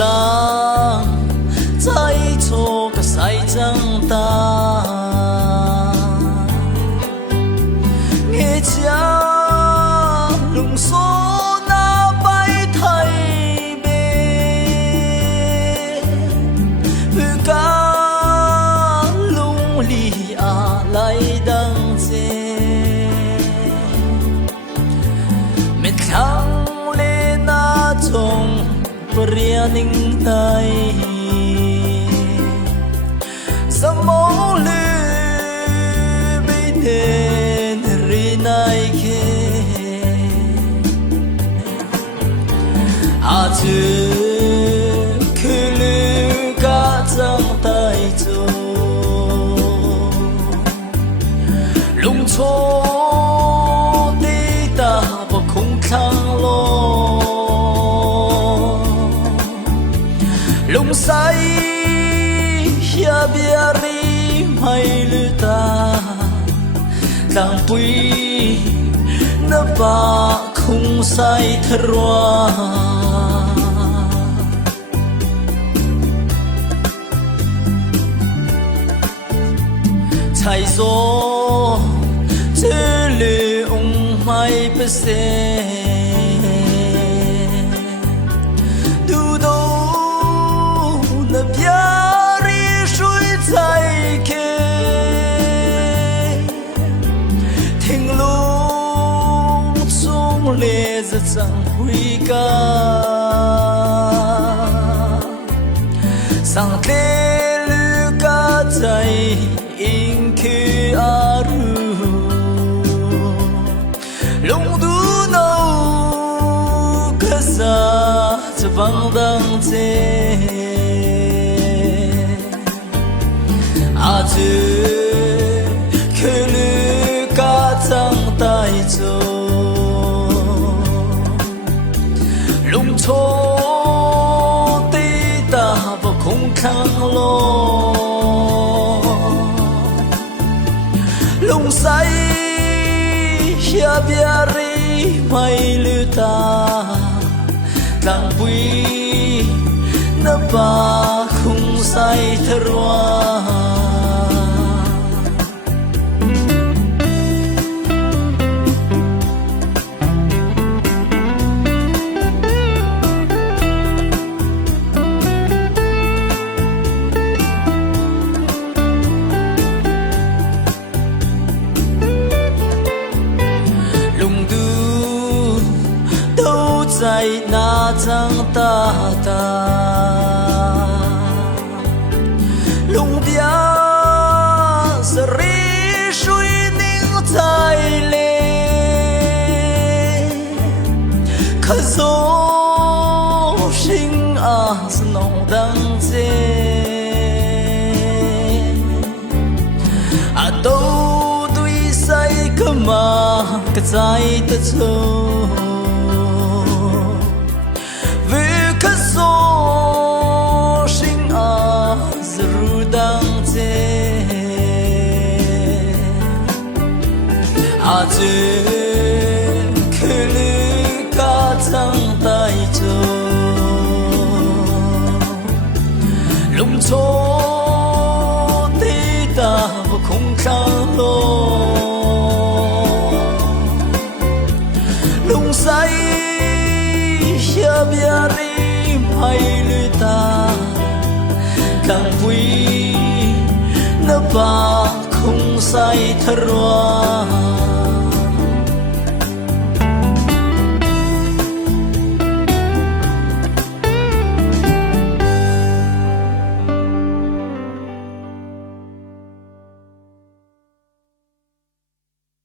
lang trái cho cả say trăng ta nghe cha lùng số na bay thay bê vừa cả lùng lì à lại đăng chê mệt khang lên na trong Rianing tay sa mong lư bị nên ri nai khe a chư khư lư cả trong tay cho lung cho đi ta vào không khang lo lung say ya biari mai luta lang pui na ba khung say tharwa chai zo chư lư ung mai pese biari suy trái kê thình lung sung lệ rất chẳng huy ca sang tê lư ca trái in khi aru lung du nâu ca sa cho vang đăng chê a chư khư lư cả trong tay cho lung cho tí ta vào không khang lo lung say ya biari mai lư ta càng vui na ba không say tharwa say na chẳng ta ta lung bia sari suy ninh tay lê khá dô sinh à nông đăng chê à đâu tuy say cơ mà cái trái ta châu a chư khư lư cả trong tay cho lung cho tí ta vào không khang lo lung say ya biari mai lư ta càng vui na ba không say tharwa